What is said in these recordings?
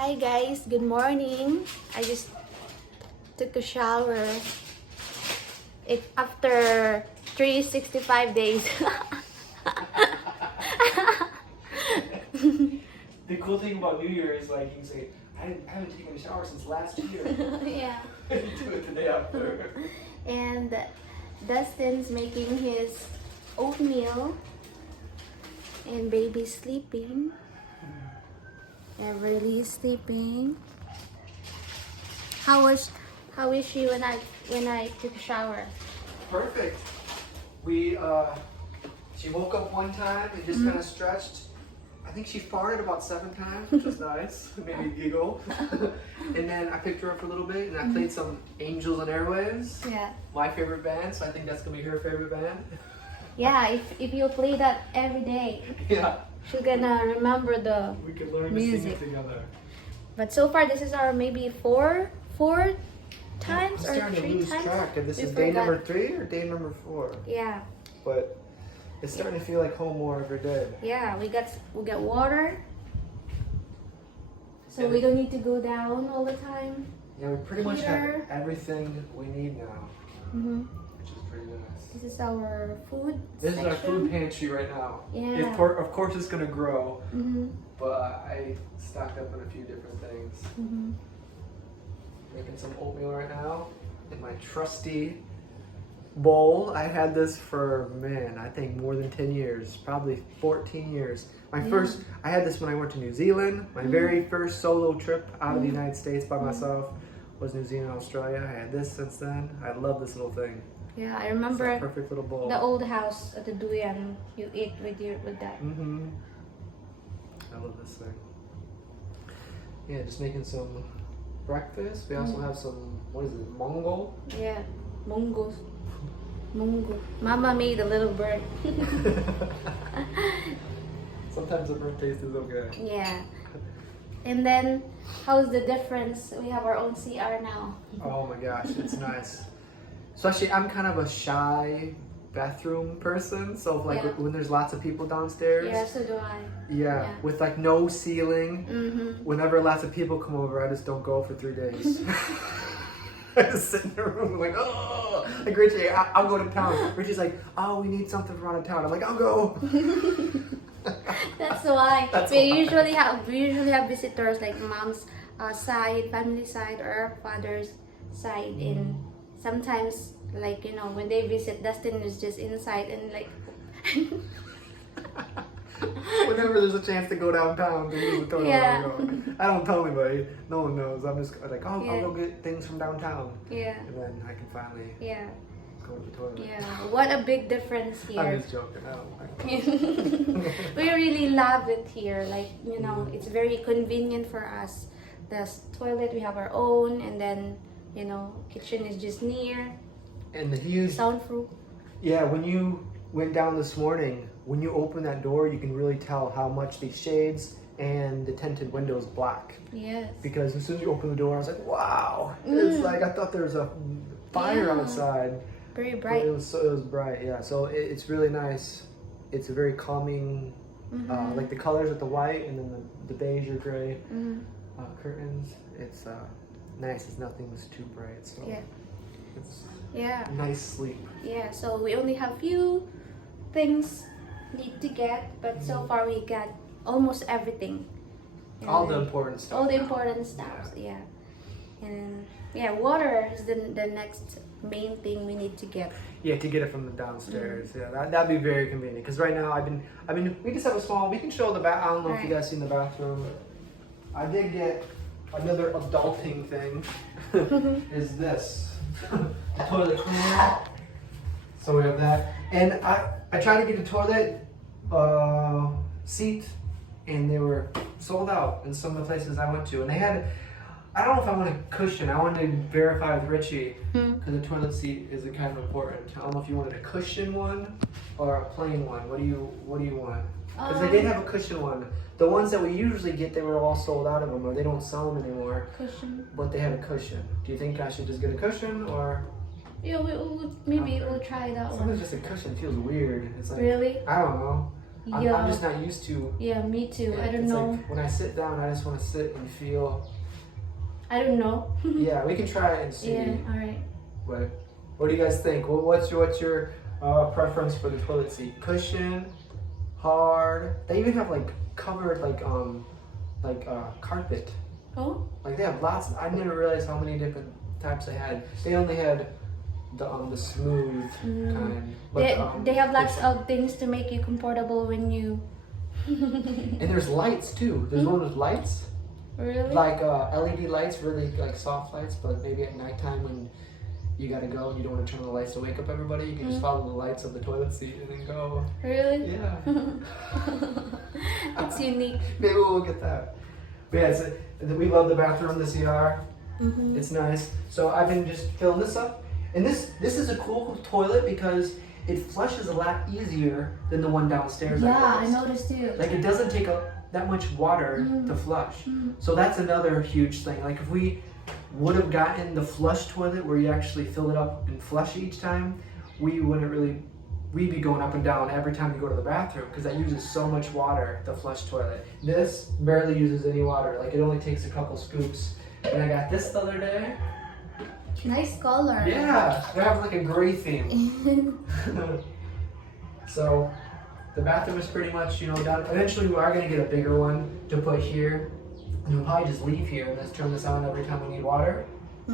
Hi guys, good morning. I just took a shower. It's after 365 days. The cool thing about New Year is like you can say, I haven't taken a shower since last year. Yeah. You do it the day after. And Dustin's making his oatmeal and baby's sleeping. Everly's sleeping. How is she when I took a shower? Perfect. She woke up one time and just kind of stretched. I think she farted about 7 times, which was nice. It made me giggle. And then I picked her up for a little bit and I played some Angels and Airwaves. Yeah. My favorite band, so I think that's gonna be her favorite band. Yeah, if you play that every day, Yeah. she's gonna remember the We can learn to music. sing it together. But so far, this is our maybe four times I'm or starting to 3 lose times. track if this We is day forgot. number 3 or day number 4. Yeah, But it's starting to feel like home more every day. yeah. We got water, so And we don't need to go down all the time. Yeah, we pretty much have Heater. everything we need now, Mm-hmm. which is pretty nice. This is our food This section. is our food pantry right now. Yeah. Of course it's gonna grow, Mm-hmm. but I stocked up on a few different things. Mm-hmm. Making some oatmeal right now in my trusty bowl. I had this for, man, I think more than 10 years, probably 14 years. I had this when I went to New Zealand. My very first solo trip out of the United States by myself was New Zealand, Australia. I had this since then. I love this little thing. Yeah, I It's remember a perfect little bowl. the old house at the Duyan. You eat with that. Mm-hmm. I love this thing. Yeah, just making some breakfast. We also have some, what is it, Mongol? Yeah, Mungo. Mama made a little bird. Sometimes the burnt taste is okay. Yeah. And then, how's the difference? We have our own CR now. Oh my gosh, it's nice. Especially, I'm kind of a shy bathroom person, so like Yeah. when there's lots of people downstairs. Yeah, so do I. Yeah, Yeah. with like no ceiling. Mm-hmm. Whenever lots of people come over, I just don't go for 3 days. I just sit in the room like, oh, like Richie, I'll go to town. Richie's like, oh, we need something from out of town. I'm like, I'll go. That's why That's we why. usually have visitors like mom's side, family side, or father's side. And sometimes, like, you know, when they visit, Dustin is just inside and like. Whenever there's a chance to go downtown to use the toilet, Yeah. I'll go. I don't tell anybody. No one knows. I'm just like, oh, Yeah. I'll go get things from downtown. Yeah. And then I can finally Yeah. go to the toilet. Yeah. What a big difference I'm here. just joking. I don't like We really love it here. Like, you know, it's very convenient for us. The toilet, we have our own, and then, you know, kitchen is just near. And the huge, Soundproof. yeah, when you went down this morning, when you open that door, you can really tell how much these shades and the tinted windows black. Yes. Because as soon as you open the door, I was like, wow. It's like, I thought there was a fire Yeah. outside. Very But bright. it was bright, yeah. So it's really nice. It's a very calming, like the colors with the white and then the beige or gray curtains. It's nice. It's nothing's too bright, so Yeah. it's Yeah. nice sleep. Yeah. So we only have few things need to get, but so far we got almost everything. All And the important stuff. all the important stuff. Yeah. And yeah, water is the next main thing we need to get. Yeah, to get it from the downstairs. Yeah, that'd be very convenient. Because right now we just have a small. We can show the bath. I don't know if you guys seen the bathroom. I did get another adulting thing. Is this the toilet cleaner? So we have that, and I tried to get a toilet seat, and they were sold out in some of the places I went to, and they had. I don't know if I want a cushion. I wanted to verify with Richie because the toilet seat is kind of important. I don't know if you wanted a cushion one or a plain one. What do you want? Because they did have a cushion one. The ones that we usually get, they were all sold out of them, or they don't sell them anymore. Cushion. But they had a cushion. Do you think I should just get a cushion, or? Yeah, maybe we'll try that Sometimes one. just a cushion feels weird. It's like, Really? I don't know. I'm just not used to. Yeah, me too. Yeah, I don't it's know. like when I sit down, I just want to sit and feel. I don't know. Yeah, we can try it and see. Yeah, alright. But what do you guys think? What's your preference for the toilet seat? Cushion, hard. They even have like covered like carpet. Oh? Like they have lots. I didn't realize how many different types they had. They only had the smooth kind. But, They have lots of things to make you comfortable when you. And there's lights too. There's one with lights. Really? Like LED lights, really like soft lights, but maybe at nighttime when you gotta go and you don't want to turn the lights to wake up everybody, you can just follow the lights of the toilet seat and then go. Really? Yeah. It's unique. Maybe we'll get that. But yeah, we love the bathroom, the CR. It's nice. So I've been just filling this up. And this is a cool toilet because it flushes a lot easier than the one downstairs. Yeah, I noticed too. Like it doesn't take that much water to flush. So that's another huge thing. Like if we would have gotten the flush toilet where you actually fill it up and flush each time, we'd be going up and down every time you go to the bathroom because that uses so much water, the flush toilet. This barely uses any water. Like it only takes a couple scoops. And I got this the other day. Nice color. Yeah, they have like a gray theme. So the bathroom is pretty much, done. Eventually we are gonna get a bigger one to put here. And we'll probably just leave here and just turn this on every time we need water.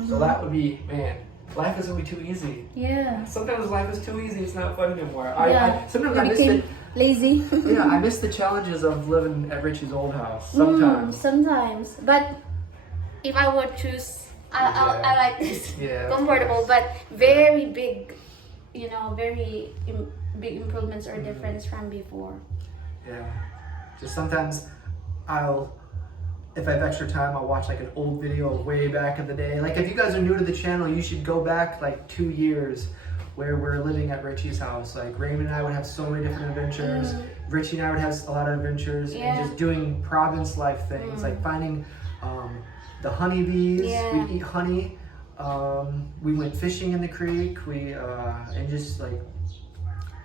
So that would be, man, life is gonna be too easy. Yeah. Sometimes life is too easy, it's not fun anymore. Sometimes We I miss became it. lazy. Yeah, I miss the challenges of living at Richie's old house. Sometimes. Sometimes. But if I would choose, I like this. Yeah. Comfortable, but very big, very big improvements or difference from before. Yeah. Just sometimes if I have extra time, I'll watch like an old video of way back in the day. Like if you guys are new to the channel, you should go back like 2 years where we're living at Richie's house. Like Raymond and I would have so many different adventures. Richie and I would have a lot of adventures and just doing province life things, like finding the honeybees. We'd eat honey. We went fishing in the creek. And just like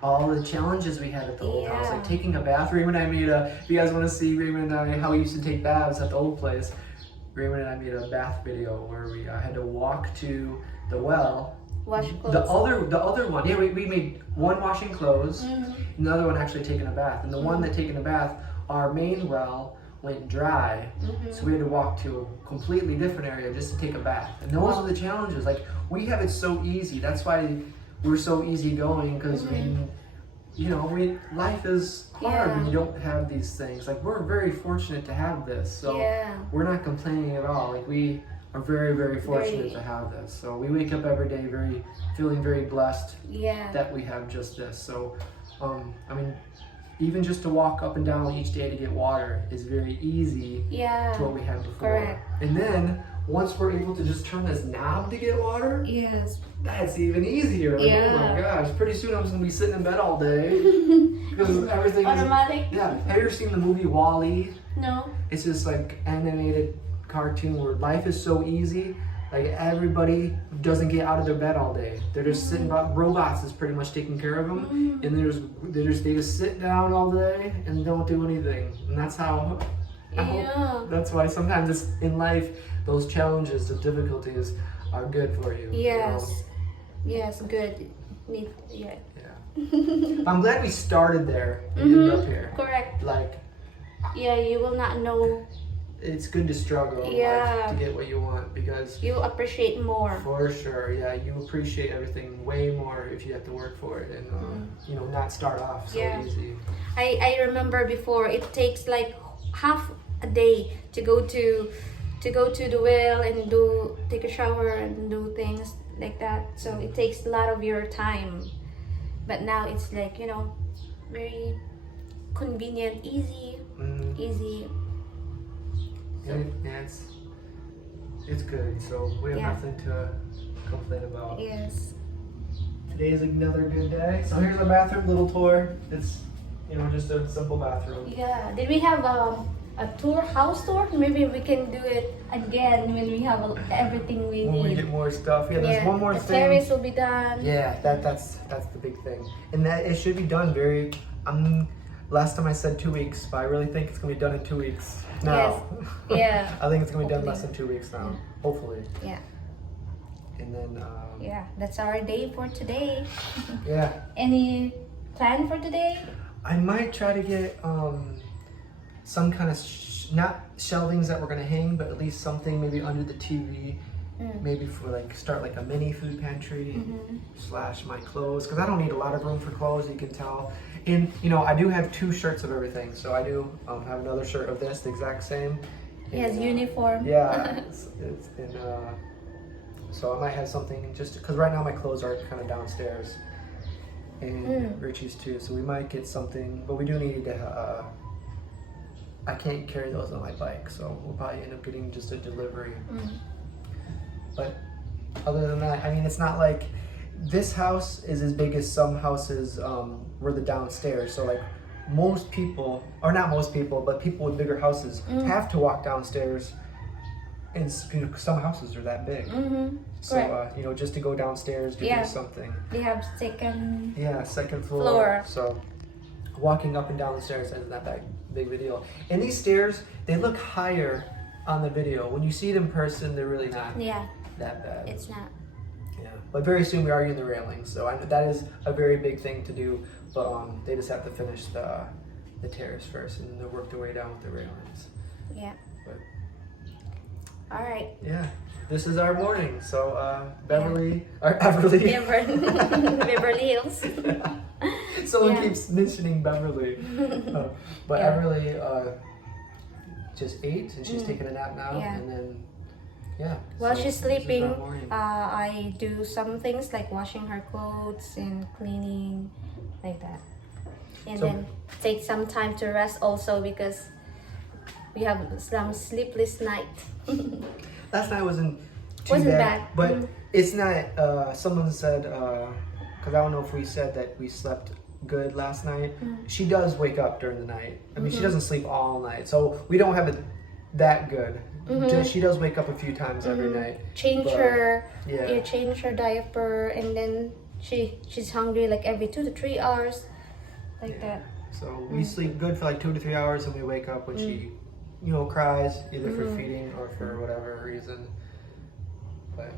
all the challenges we had at the old house, like taking a bath. Raymond and I made if you guys want to see Raymond and I, how we used to take baths at the old place, Raymond and I made a bath video where we had to walk to the well. Wash clothes. The other one, we made one washing clothes, and the other one actually taking a bath. And the one that taking a bath, our main well went dry, so we had to walk to a completely different area just to take a bath. And those are the challenges. Like we have it so easy. That's why we're so easygoing, because life is hard when you don't have these things. Like we're very fortunate to have this, so we're not complaining at all. Like we are very, very fortunate to have this. So we wake up every day feeling very blessed that we have just this. So even just to walk up and down each day to get water is very easy to what we had before. Correct. And then once we're able to just turn this knob to get water, that's even easier. Like, oh my gosh, pretty soon I'm just gonna be sitting in bed all day because everything automatic. Have you ever seen the movie WALL-E? No. It's just like animated cartoon where life is so easy. Like everybody doesn't get out of their bed all day. They're just sitting about. Robots is pretty much taking care of them, and they just sit down all day and don't do anything. And that's how. That's why sometimes it's in life, those challenges, the difficulties are good for you. Yes. Yes, good. I'm glad we started there and ended up here. Correct. Like. You will not know. It's good to struggle in life to get what you want, because you appreciate more. For sure, you appreciate everything way more if you have to work for it and not start off so easy. I remember before it takes like half a day to go to the well and take a shower and do things like that. So it takes a lot of your time. But now it's like very convenient, easy. It's good, so we have nothing to complain about. Yes. Today is another good day. So here's our bathroom, little tour. It's just a simple bathroom. Yeah. Did we have a house tour? Maybe we can do it again when we have everything we need. When we get more stuff. Yeah, there's one more the thing. The terrace will be done. Yeah, that's the big thing, and that it should be done very. I'm last time I said 2 weeks, but I really think it's gonna be done in 2 weeks now. Yes. Yeah. I think it's gonna be done Hopefully. less than 2 weeks now, Yeah. hopefully. Yeah. And then, Yeah, that's our day for today. yeah. Any plan for today? I might try to get some kind of, not shelvings that we're gonna hang, but at least something maybe under the TV. Maybe for like, start like a mini food pantry / my clothes. Cause I don't need a lot of room for clothes, you can tell. And you know, I do have 2 shirts of everything. So I do have another shirt of this, the exact same. He has uniform. Yeah. So I might have something just, cause right now my clothes are kind of downstairs. And Richie's too, so we might get something, but we do need to, I can't carry those on my bike, so we'll probably end up getting just a delivery. But other than that, I mean, it's not like, this house is as big as some houses were the downstairs, so like most people, or not most people, but people with bigger houses have to walk downstairs, and some houses are that big. So, you know, just to go downstairs to do something. They have second. Yeah, second floor. So walking up and down the stairs isn't that big of a deal. And these stairs, they look higher on the video. When you see it in person, they're really not that bad. It's not. Yeah, but very soon we are getting the railings. So I know that is a very big thing to do. But they just have to finish the terrace first, and they'll work their way down with the railings. Yeah. But, all right. yeah. This is our morning. So Beverly. Beverly Hills. Someone keeps mentioning Beverly. But Beverly just ate, and she's taking a nap now. And then, while so she's sleeping, our morning. I do some things like washing her clothes and cleaning, like that. And then take some time to rest also, because we have some sleepless night. Last night wasn't too bad, but it's not. Someone said, because I don't know if we said that we slept good last night. She does wake up during the night. I mean, she doesn't sleep all night, so we don't have it that good. She does wake up a few times every night. Change her diaper, and then she's hungry like every 2 to 3 hours, like that. So we sleep good for like 2 to 3 hours, and we wake up when she, you know, cries, either for feeding or for whatever reason. But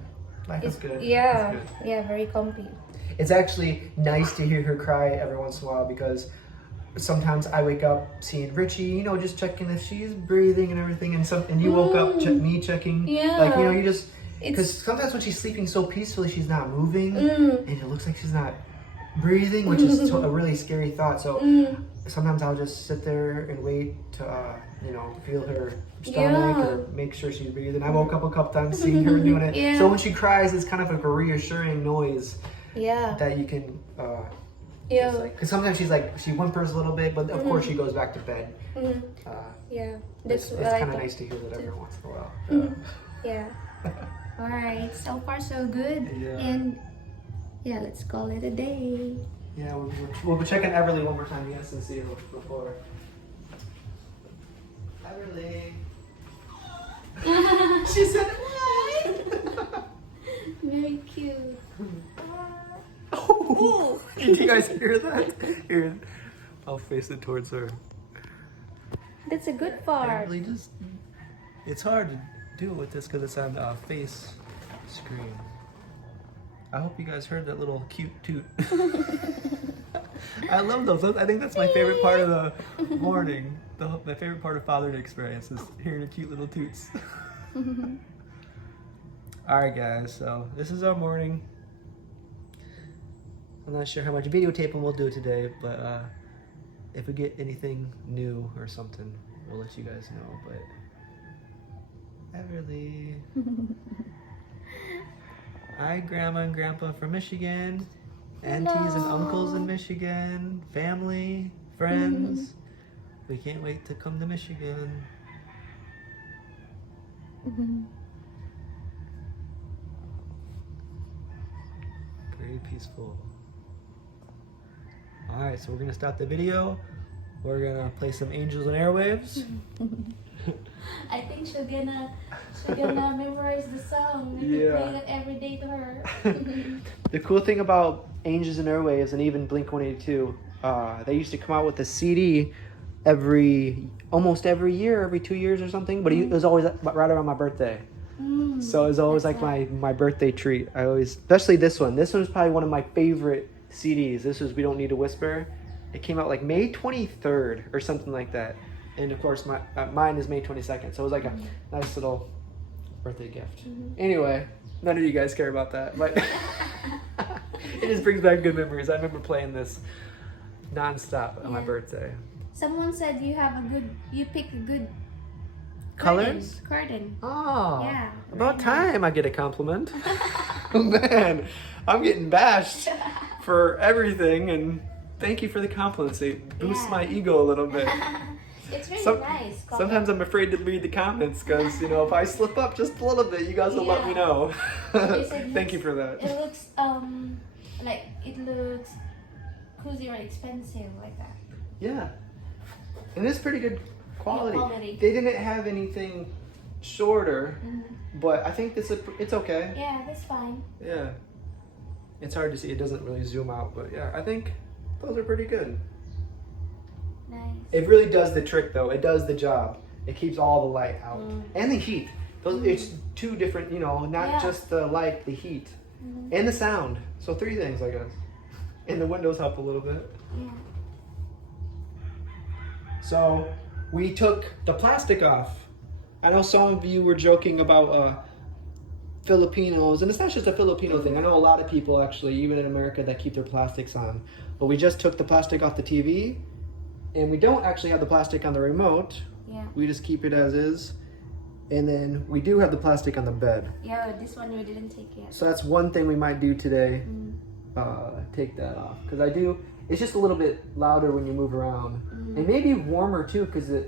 life is good. Yeah, it's good. Yeah, very comfy. It's actually nice to hear her cry every once in a while, because sometimes I wake up seeing Richie, you know, just checking if she's breathing and everything, and you woke up me checking, like, you know, you just, because sometimes when she's sleeping so peacefully, she's not moving, and it looks like she's not breathing, which is a really scary thought. So sometimes I'll just sit there and wait to, you know, feel her stomach or make sure she's breathing. I woke up a couple times seeing her doing it. So when she cries, it's kind of like a reassuring noise. That you can, because sometimes she whimpers a little bit, but of course she goes back to bed. It's kind of nice to hear that every once in a while. All right, so far so good. And let's call it a day. We'll be checking Everly one more time, yes, and see her before. Everly. She said hi. Very cute. Oh, did you guys hear that? Here, I'll face it towards her. That's a good part. Really just, it's hard to do with this because it's on a face screen. I hope you guys heard that little cute toot. I love those. I think that's my favorite part of the morning. My favorite part of Father Day experience is hearing the cute little toots. Alright guys, so this is our morning. I'm not sure how much videotaping we'll do today, but if we get anything new or something, we'll let you guys know. But Everly. Hi, Grandma and Grandpa from Michigan. Aunties and uncles in Michigan. Family, friends. We can't wait to come to Michigan. Very peaceful. Alright, so we're going to stop the video. We're going to play some Angels and Airwaves. I think she's gonna memorize the song and play it every day to her. The cool thing about Angels and Airwaves and even Blink-182, they used to come out with a CD almost every year, every 2 years or something. But it was always right around my birthday. So it was always like my birthday treat. I always, especially this one. This one's probably one of my favorite CDs. This was We Don't Need to Whisper. It came out like May 23rd or something like that. And of course, mine is May 22nd. So it was like a nice little birthday gift. Anyway, none of you guys care about that, but it just brings back good memories. I remember playing this nonstop on my birthday. Someone said you pick a good colors? Curtain. Oh, yeah. About time I get a compliment. Man, I'm getting bashed for everything, and thank you for the compliments. It boosts my ego a little bit. It's really nice. Sometimes I'm afraid to read the comments because, you know, if I slip up just a little bit, you guys will let me know. Thank you for that. It looks like it looks cozy or expensive like that. Yeah. And it's pretty good quality. Quality. They didn't have anything shorter, but I think it's okay. Yeah, that's fine. Yeah. It's hard to see. It doesn't really zoom out, but yeah, I think those are pretty good. Nice. It really does the trick, though. It does the job. It keeps all the light out and the heat. It's two different, you know, not just the light, the heat, and the sound. So 3 things, I guess. And the windows help a little bit. Yeah. So we took the plastic off. I know some of you were joking about Filipinos, and it's not just a Filipino thing. I know a lot of people actually, even in America, that keep their plastics on. But we just took the plastic off the TV, and we don't actually have the plastic on the remote. Yeah. We just keep it as is. And then we do have the plastic on the bed. Yeah, this one we didn't take yet. So that's one thing we might do today. Take that off. Because it's just a little bit louder when you move around. And maybe warmer too, because I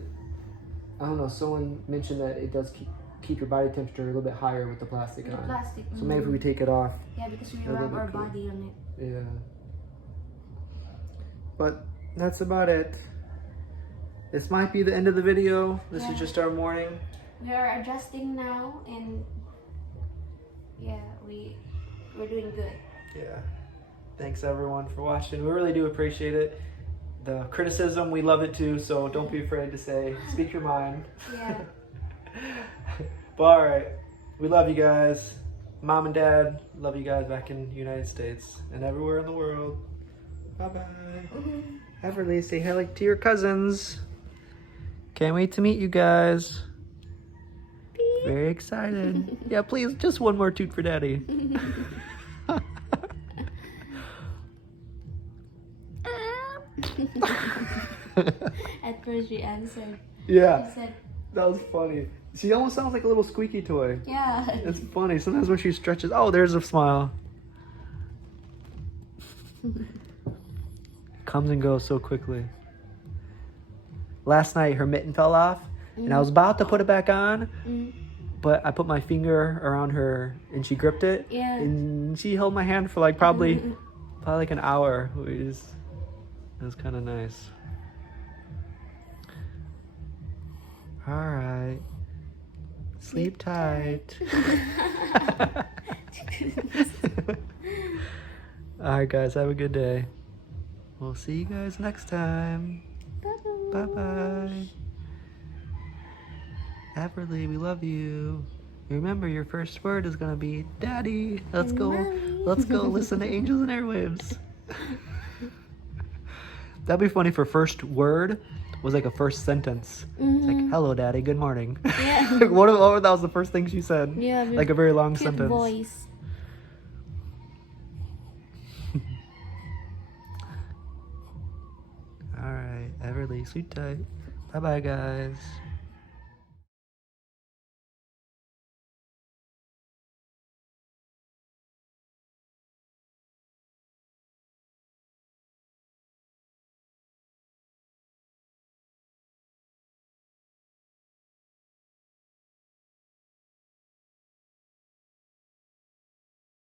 don't know, someone mentioned that it does keep your body temperature a little bit higher with the plastic on. So maybe we take it off. Yeah, because we rub our body on it. Yeah. But that's about it. This might be the end of the video. This is just our morning. We are adjusting now, and yeah, we're doing good. Yeah. Thanks everyone for watching. We really do appreciate it. The criticism, we love it too, so don't be afraid to speak your mind. Yeah. But alright, we love you guys. Mom and Dad, love you guys back in the United States and everywhere in the world. Bye-bye. Everly, say hello to your cousins. Can't wait to meet you guys. Very excited. Yeah, please, just one more toot for Daddy. At first she answered. Yeah, She said, that was funny. She almost sounds like a little squeaky toy. yeah. It's funny. Sometimes when she stretches, oh, there's a smile. Comes and goes so quickly. Last night, her mitten fell off, and I was about to put it back on, but I put my finger around her, and she gripped it, and she held my hand for like probably like an hour. It was kind of nice. All right. Sleep tight. All right, guys. Have a good day. We'll see you guys next time. Bye-bye. Everly, we love you. Remember, your first word is going to be Daddy. Let's go listen to Angels and Airwaves. That'd be funny for first word was like a first sentence. It's like, hello, Daddy, good morning. Yeah. What if that was the first thing she said? Yeah. Like a very long cute sentence. voice. All right, Everly, sleep tight. Bye-bye, guys.